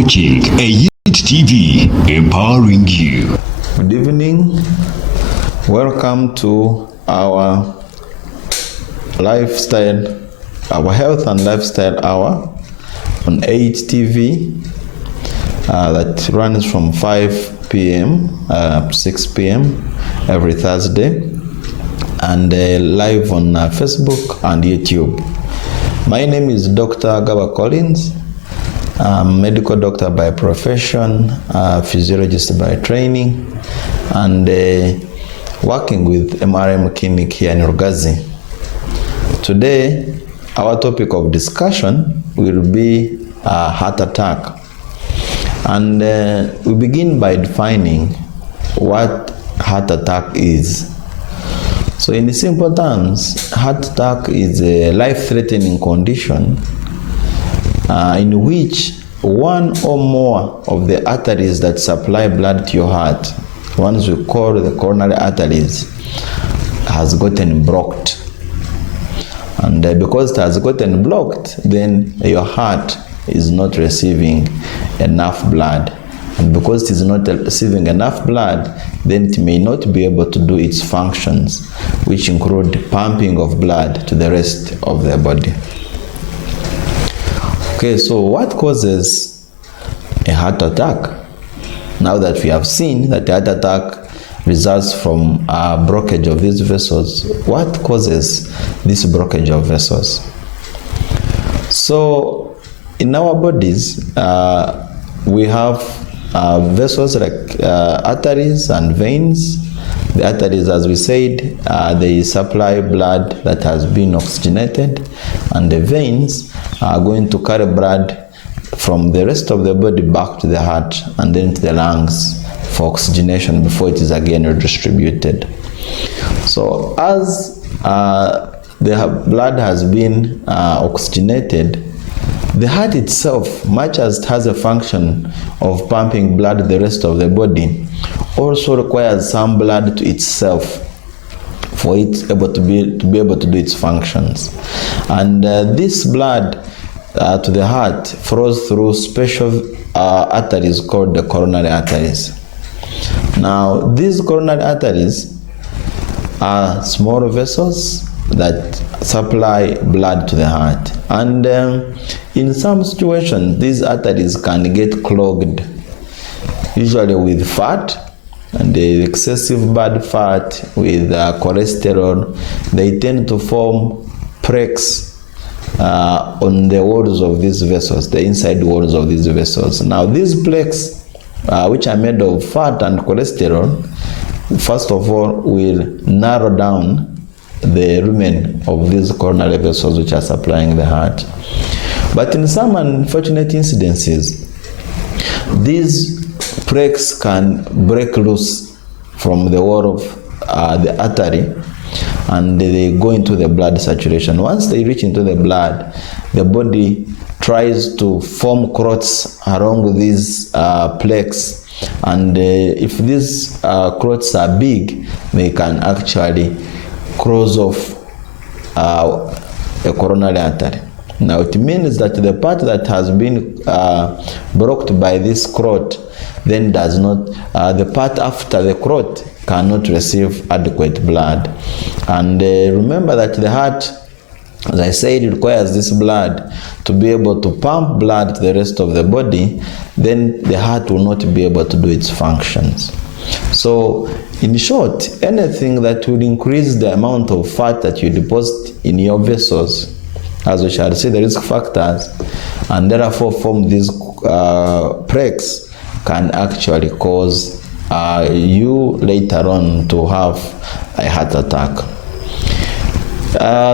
watching a Youth TV, empowering you. Good evening. Welcome to our lifestyle, our health and lifestyle hour on TV that runs from 5 p.m. to 6 p.m. every Thursday, and live on Facebook and YouTube. My name is Dr. Agaba Collins. I'm medical doctor by profession, physiologist by training, and working with MRM clinic here in Rugazi. Today, our topic of discussion will be heart attack. And we begin by defining what heart attack is. So in simple terms, heart attack is a life-threatening condition in which one or more of the arteries that supply blood to your heart, ones we call the coronary arteries, has gotten blocked. And because it has gotten blocked, then your heart is not receiving enough blood. And because it is not receiving enough blood, then it may not be able to do its functions, which include pumping of blood to the rest of the body. Okay, so what causes a heart attack? Now that we have seen that the heart attack results from a blockage of these vessels, what causes this blockage of vessels? So in our bodies, we have vessels like arteries and veins. The arteries, as we said, they supply blood that has been oxygenated, and the veins are going to carry blood from the rest of the body back to the heart and then to the lungs for oxygenation before it is again redistributed. So as the blood has been oxygenated, the heart itself, much as it has a function of pumping blood to the rest of the body, also requires some blood to itself for it to be able to do its functions. And this blood to the heart flows through special arteries called the coronary arteries. Now, these coronary arteries are small vessels that supply blood to the heart. And in some situations, these arteries can get clogged, usually with fat, and the excessive bad fat with cholesterol. They tend to form plaques on the walls of these vessels, the inside walls of these vessels. Now, these plaques, which are made of fat and cholesterol, first of all, will narrow down the lumen of these coronary vessels which are supplying the heart. But in some unfortunate incidences, these plaques can break loose from the wall of the artery, and they go into the blood saturation. Once they reach into the blood, the body tries to form clots along these plaques, and if these clots are big, they can actually close off a coronary artery. Now, it means that the part that has been blocked by this clot then does not, the part after the clot cannot receive adequate blood. And remember that the heart, as I said, requires this blood to be able to pump blood to the rest of the body. Then the heart will not be able to do its functions. So, in short, anything that will increase the amount of fat that you deposit in your vessels, as we shall see the risk factors, and therefore form these plaques, can actually cause you later on to have a heart attack.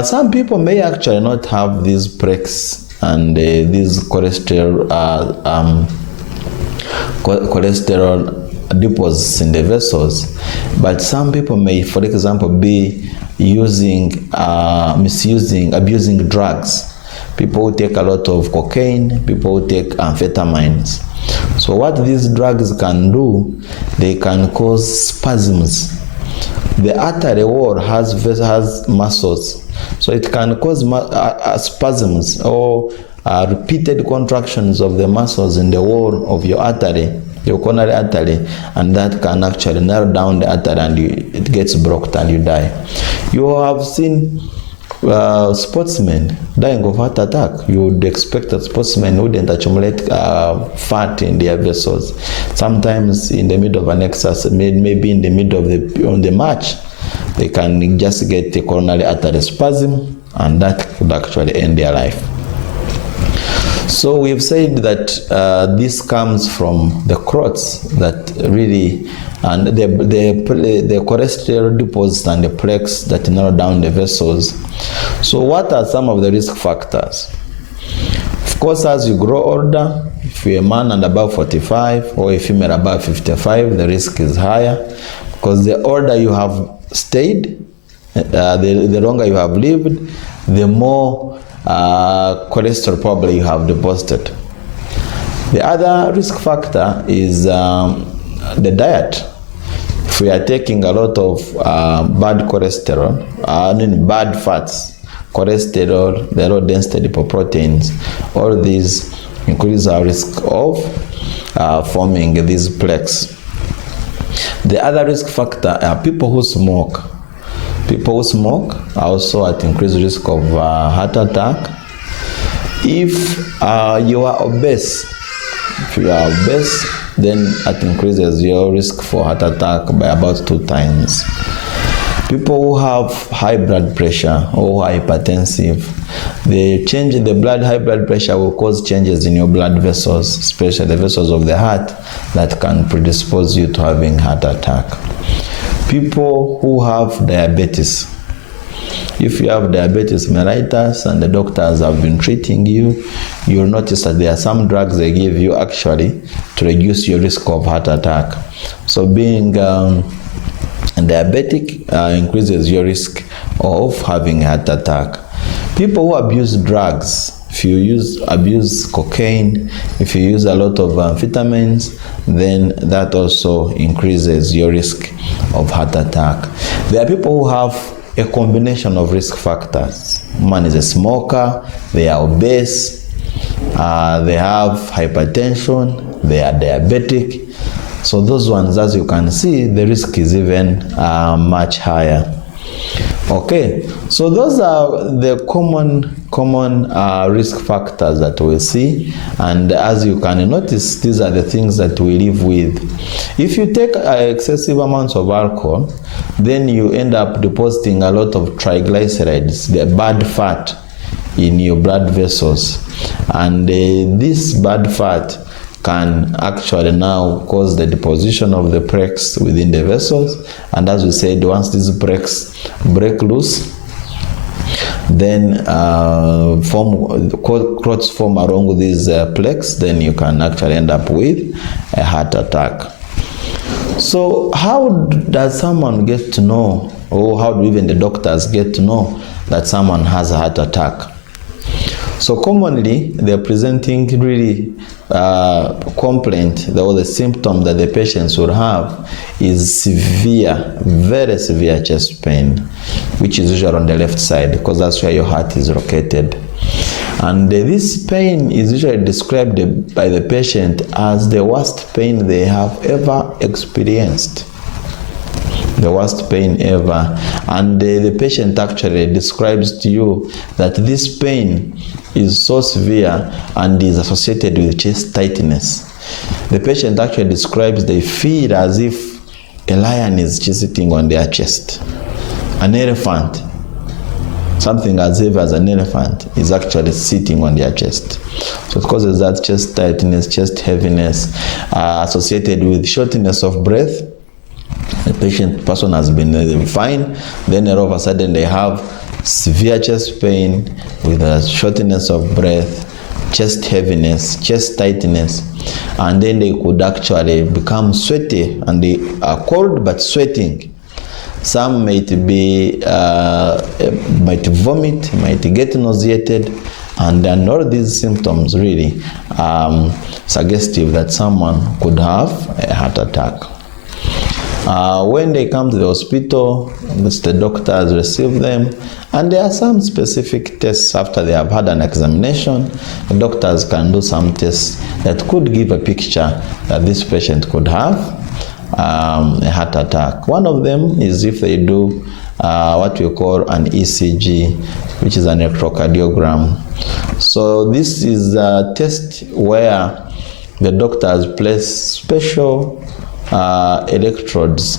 Some people may actually not have these plaques and these cholesterol deposits in the vessels, but some people may, for example, be abusing drugs. People who take a lot of cocaine, people who take amphetamines. So what these drugs can do, they can cause spasms. The artery wall has muscles, so it can cause spasms or repeated contractions of the muscles in the wall of your artery, your coronary artery, and that can actually narrow down the artery and it gets blocked and you die. You have seen sportsmen dying of heart attack. You would expect that sportsmen wouldn't accumulate fat in their vessels. Sometimes in the middle of an exercise, maybe in the middle of the match, they can just get a coronary artery spasm, and that could actually end their life. So we've said that this comes from the clots that really, and the cholesterol deposits and the plaques that narrow down the vessels. So what are some of the risk factors? Of course, as you grow older, if you're a man and above 45 or a female above 55, the risk is higher, because the older you have stayed, the longer you have lived, the more cholesterol probably you have deposited. The other risk factor is the diet. If we are taking a lot of bad cholesterol, bad fats, cholesterol, the low density lipoproteins, all these increase our risk of forming these plaques. The other risk factor are people who smoke. People who smoke are also at increased risk of heart attack. If you are obese, then that increases your risk for heart attack by about 2 times. People who have high blood pressure or hypertensive, the change in the high blood pressure will cause changes in your blood vessels, especially the vessels of the heart, that can predispose you to having heart attack. People who have diabetes. If you have diabetes mellitus and the doctors have been treating you, you'll notice that there are some drugs they give you actually to reduce your risk of heart attack. So being diabetic increases your risk of having a heart attack. People who abuse drugs, if you abuse cocaine, if you use a lot of vitamins, then that also increases your risk of heart attack. There are people who have a combination of risk factors. One is a smoker, they are obese, they have hypertension, they are diabetic. So those ones, as you can see, the risk is even much higher. Okay, so those are the common risk factors that we see, and as you can notice, these are the things that we live with. If you take excessive amounts of alcohol, then you end up depositing a lot of triglycerides, the bad fat, in your blood vessels, and this bad fat can actually now cause the deposition of the plaques within the vessels. And as we said, once these plaques break loose, then clots form along with these plaques, then you can actually end up with a heart attack. So how does someone get to know, or how do even the doctors get to know that someone has a heart attack? So commonly, they're presenting really complaint, or the symptom that the patients will have is severe, very severe chest pain, which is usually on the left side, because that's where your heart is located. And this pain is usually described by the patient as the worst pain they have ever experienced. The worst pain ever. And the patient actually describes to you that this pain is so severe and is associated with chest tightness. The patient actually describes they feel as if a lion is sitting on their chest. An elephant, something as heavy as an elephant, is actually sitting on their chest. So it causes that chest tightness, chest heaviness, associated with shortness of breath. The person has been fine, then all of a sudden they have severe chest pain with a shortness of breath, chest heaviness, chest tightness, and then they could actually become sweaty, and they are cold but sweating. Some might vomit, might get nauseated, and then all these symptoms really suggestive that someone could have a heart attack. When they come to the hospital, the doctors receive them, and there are some specific tests after they have had an examination. The doctors can do some tests that could give a picture that this patient could have a heart attack. One of them is if they do what we call an ECG, which is an electrocardiogram. So this is a test where the doctors place special electrodes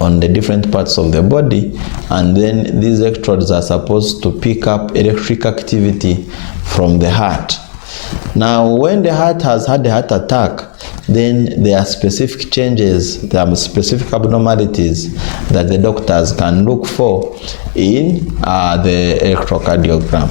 on the different parts of the body, and then these electrodes are supposed to pick up electric activity from the heart. Now, when the heart has had a heart attack, then there are specific changes, there are specific abnormalities that the doctors can look for in the electrocardiogram.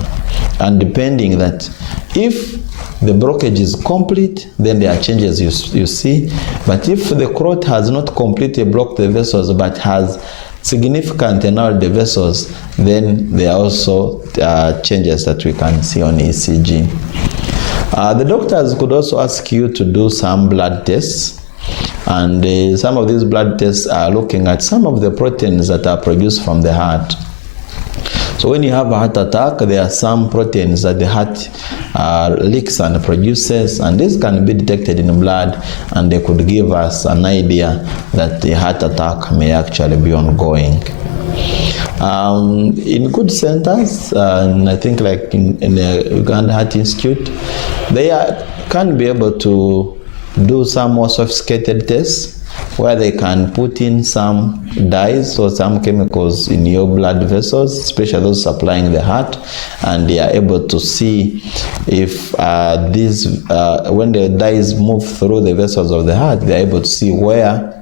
And depending that, if the blockage is complete, then there are changes you see. But if the clot has not completely blocked the vessels but has significant enlarged the vessels, then there are also changes that we can see on ECG. The doctors could also ask you to do some blood tests, and some of these blood tests are looking at some of the proteins that are produced from the heart. So when you have a heart attack, there are some proteins that the heart leaks and produces, and this can be detected in blood, and they could give us an idea that the heart attack may actually be ongoing. In good centers, and I think like in the Uganda Heart Institute, they can be able to do some more sophisticated tests where they can put in some dyes or some chemicals in your blood vessels, especially those supplying the heart, and they are able to see if when the dyes move through the vessels of the heart, they are able to see where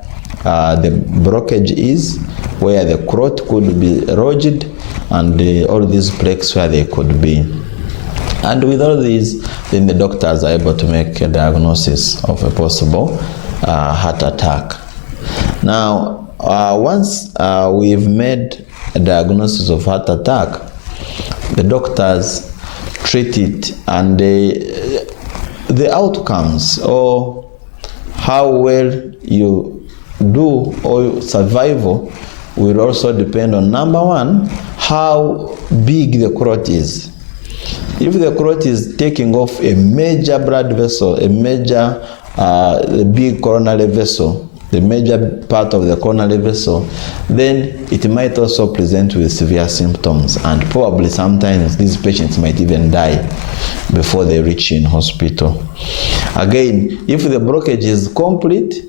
the blockage is, where the clot could be lodged, and all these plaques where they could be. And with all these, then the doctors are able to make a diagnosis of a possible heart attack. Now, once we've made a diagnosis of heart attack, the doctors treat it, and the outcomes, or how well you do or survival, will also depend on, number one, how big the clot is. If the clot is taking off a major blood vessel, the big coronary vessel, the major part of the coronary vessel, then it might also present with severe symptoms, and probably sometimes these patients might even die before they reach in hospital. Again, if the blockage is complete,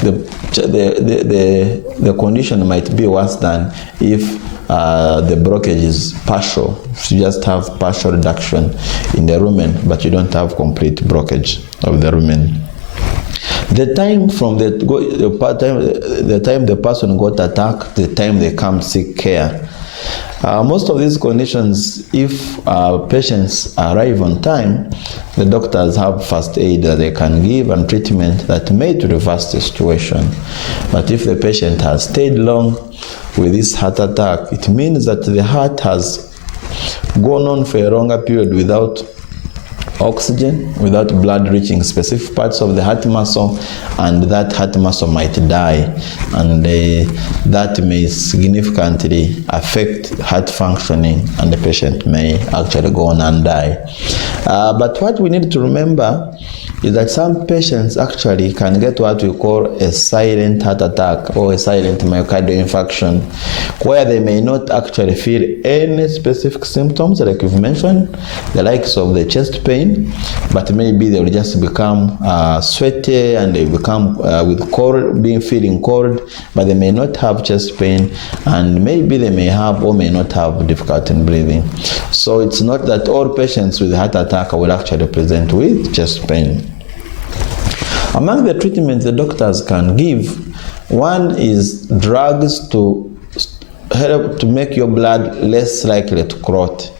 the condition might be worse than if the blockage is partial. You just have partial reduction in the rumen, but you don't have complete blockage of the rumen. The time from the time the person got attacked, the time they come to seek care. Most of these conditions, if patients arrive on time, the doctors have first aid that they can give and treatment that may reverse the situation. But if the patient has stayed long with this heart attack, it means that the heart has gone on for a longer period without oxygen, without blood reaching specific parts of the heart muscle, and that heart muscle might die, and that may significantly affect heart functioning, and the patient may actually go on and die. But what we need to remember is that some patients actually can get what we call a silent heart attack or a silent myocardial infarction, where they may not actually feel any specific symptoms like you've mentioned, the likes of the chest pain, but maybe they will just become sweaty, and they become with cold, feeling cold, but they may not have chest pain, and maybe they may have or may not have difficulty in breathing. So it's not that all patients with heart attack will actually present with chest pain. Among the treatments the doctors can give, one is drugs to help to make your blood less likely to clot.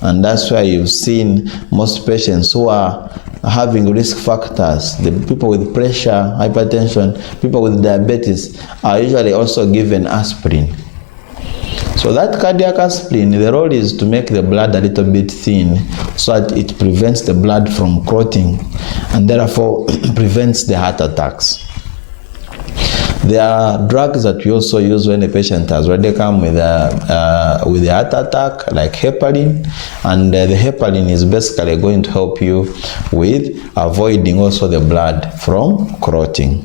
And that's why you've seen most patients who are having risk factors, the people with pressure, hypertension, people with diabetes, are usually also given aspirin. So that cardiac aspirin, the role is to make the blood a little bit thin so that it prevents the blood from clotting and therefore prevents the heart attacks. There are drugs that we also use when a patient has already come with a heart attack, like heparin, and the heparin is basically going to help you with avoiding also the blood from clotting.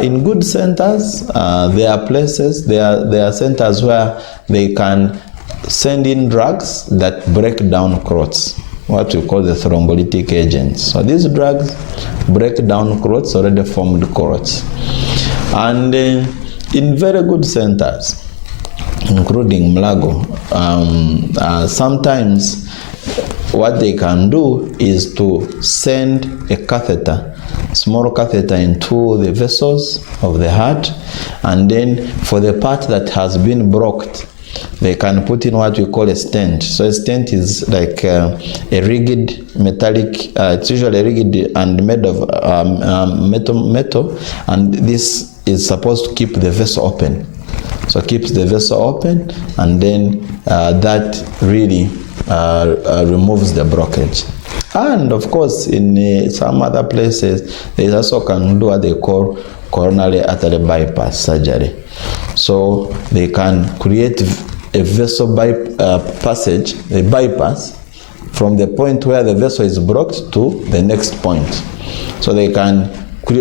In good centers, there are places, there are centers where they can send in drugs that break down clots, what we call the thrombolytic agents. So these drugs break down clots, already formed clots. And in very good centers, including Mlago, sometimes what they can do is to send a catheter, small catheter, into the vessels of the heart, and then for the part that has been blocked, they can put in what we call a stent. So a stent is like a rigid metallic, it's usually rigid and made of metal, and this is supposed to keep the vessel open. So it keeps the vessel open, and then that really removes the blockage. And of course, in some other places, they also can do what they call coronary artery bypass surgery. So they can create a vessel passage, a bypass, from the point where the vessel is blocked to the next point. So they can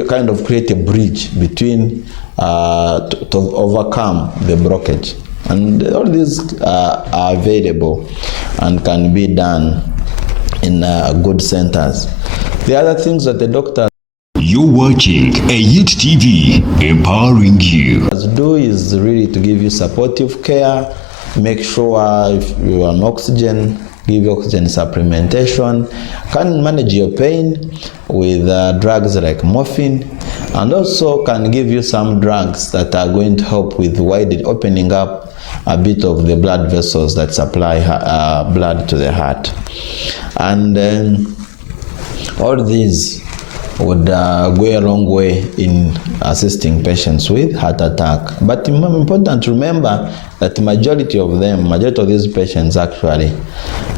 kind of create a bridge between to overcome the blockage. And all these are available and can be done in good centers. The other things that the doctor You're watching Ayit TV, empowering you. do is really to give you supportive care, make sure if you are on oxygen, give you oxygen supplementation, can manage your pain with drugs like morphine, and also can give you some drugs that are going to help with opening up a bit of the blood vessels that supply blood to the heart. And all these would go a long way in assisting patients with heart attack. But important to remember that majority of these patients, actually,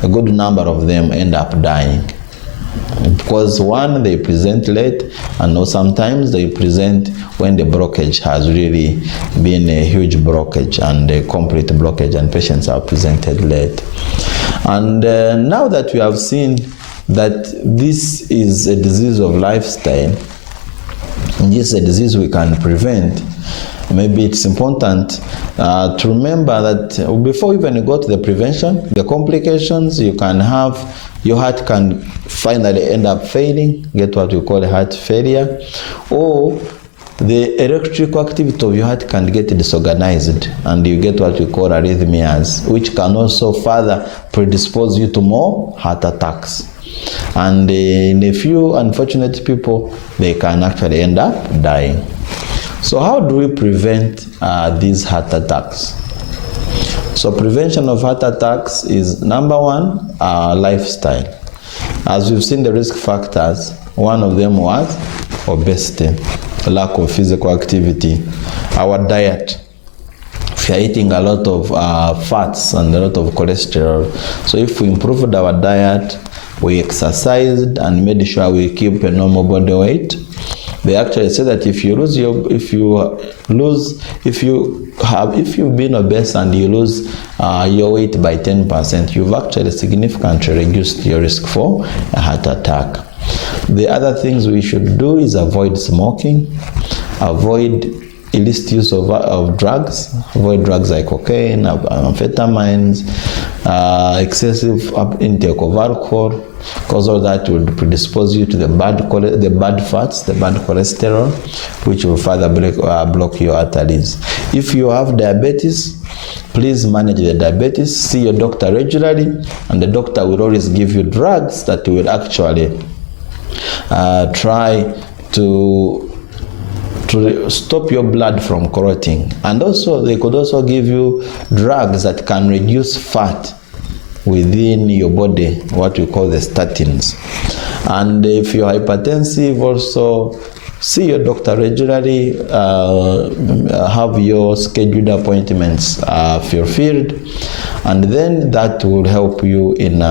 a good number of them end up dying. Because one, they present late, and sometimes they present when the blockage has really been a huge blockage and a complete blockage, and patients are presented late. And now that we have seen that this is a disease of lifestyle, and this is a disease we can prevent, maybe it's important to remember that before even you go to the prevention, the complications you can have, your heart can finally end up failing, get what we call heart failure, or the electrical activity of your heart can get disorganized, and you get what we call arrhythmias, which can also further predispose you to more heart attacks. And in a few unfortunate people, they can actually end up dying. So how do we prevent these heart attacks? So prevention of heart attacks is, number one, lifestyle. As we've seen the risk factors, one of them was obesity, lack of physical activity, our diet. If you're eating a lot of fats and a lot of cholesterol, so if we improved our diet, we exercised and made sure we keep a normal body weight, they actually say that if you've been obese and you lose your weight by 10%, you've actually significantly reduced your risk for a heart attack. The other things we should do is avoid smoking, avoid illicit use of drugs, avoid drugs like cocaine, amphetamines, excessive intake of alcohol, because all that will predispose you to the bad fats, the bad cholesterol, which will further block your arteries. If you have diabetes, please manage the diabetes, see your doctor regularly, and the doctor will always give you drugs that will actually try to stop your blood from clotting. And also they could also give you drugs that can reduce fat within your body, what we call the statins. And if you're hypertensive, also see your doctor regularly, have your scheduled appointments fulfilled, and then that will help you in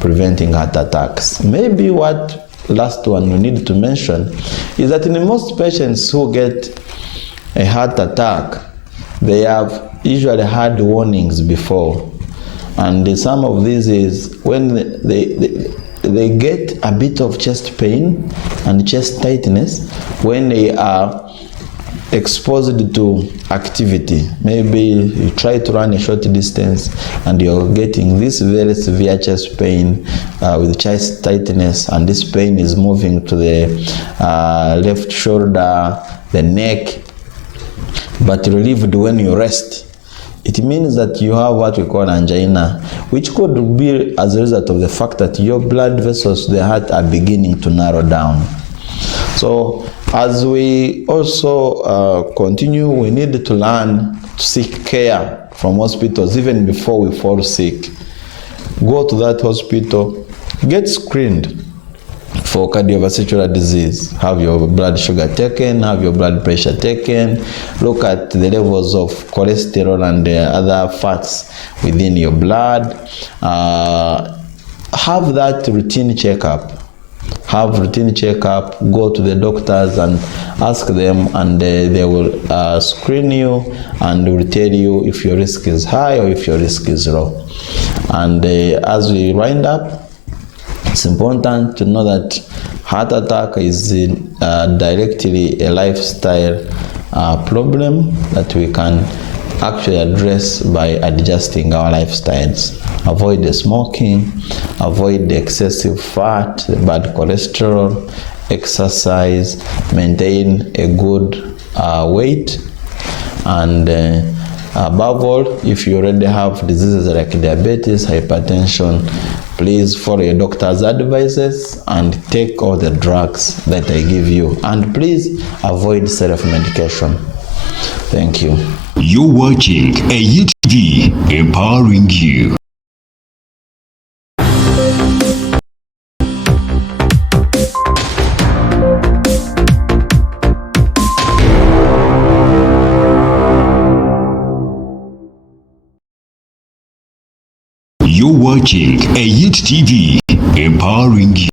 preventing heart attacks. Maybe what last one we need to mention is that in most patients who get a heart attack, they have usually had warnings before. And some of these is when they get a bit of chest pain and chest tightness when they are exposed to activity. Maybe you try to run a short distance and you're getting this very severe chest pain with chest tightness, and this pain is moving to the left shoulder, the neck, but relieved when you rest. It means that you have what we call angina, which could be as a result of the fact that your blood vessels, the heart, are beginning to narrow down. So as we also continue, we need to learn to seek care from hospitals even before we fall sick. Go to that hospital, get screened for cardiovascular disease, have your blood sugar taken, have your blood pressure taken, look at the levels of cholesterol and other fats within your blood. Have that routine checkup. Have routine checkup, go to the doctors and ask them, and they will screen you and will tell you if your risk is high or if your risk is low. And as we wind up, it's important to know that heart attack is directly a lifestyle problem that we can actually address by adjusting our lifestyles. Avoid the smoking, avoid the excessive fat, the bad cholesterol, exercise, maintain a good weight, and above all, if you already have diseases like diabetes, hypertension, please follow your doctor's advices and take all the drugs that I give you. And please avoid self-medication. Thank you. You're watching AUTV, empowering you. You're watching AUTV, empowering you.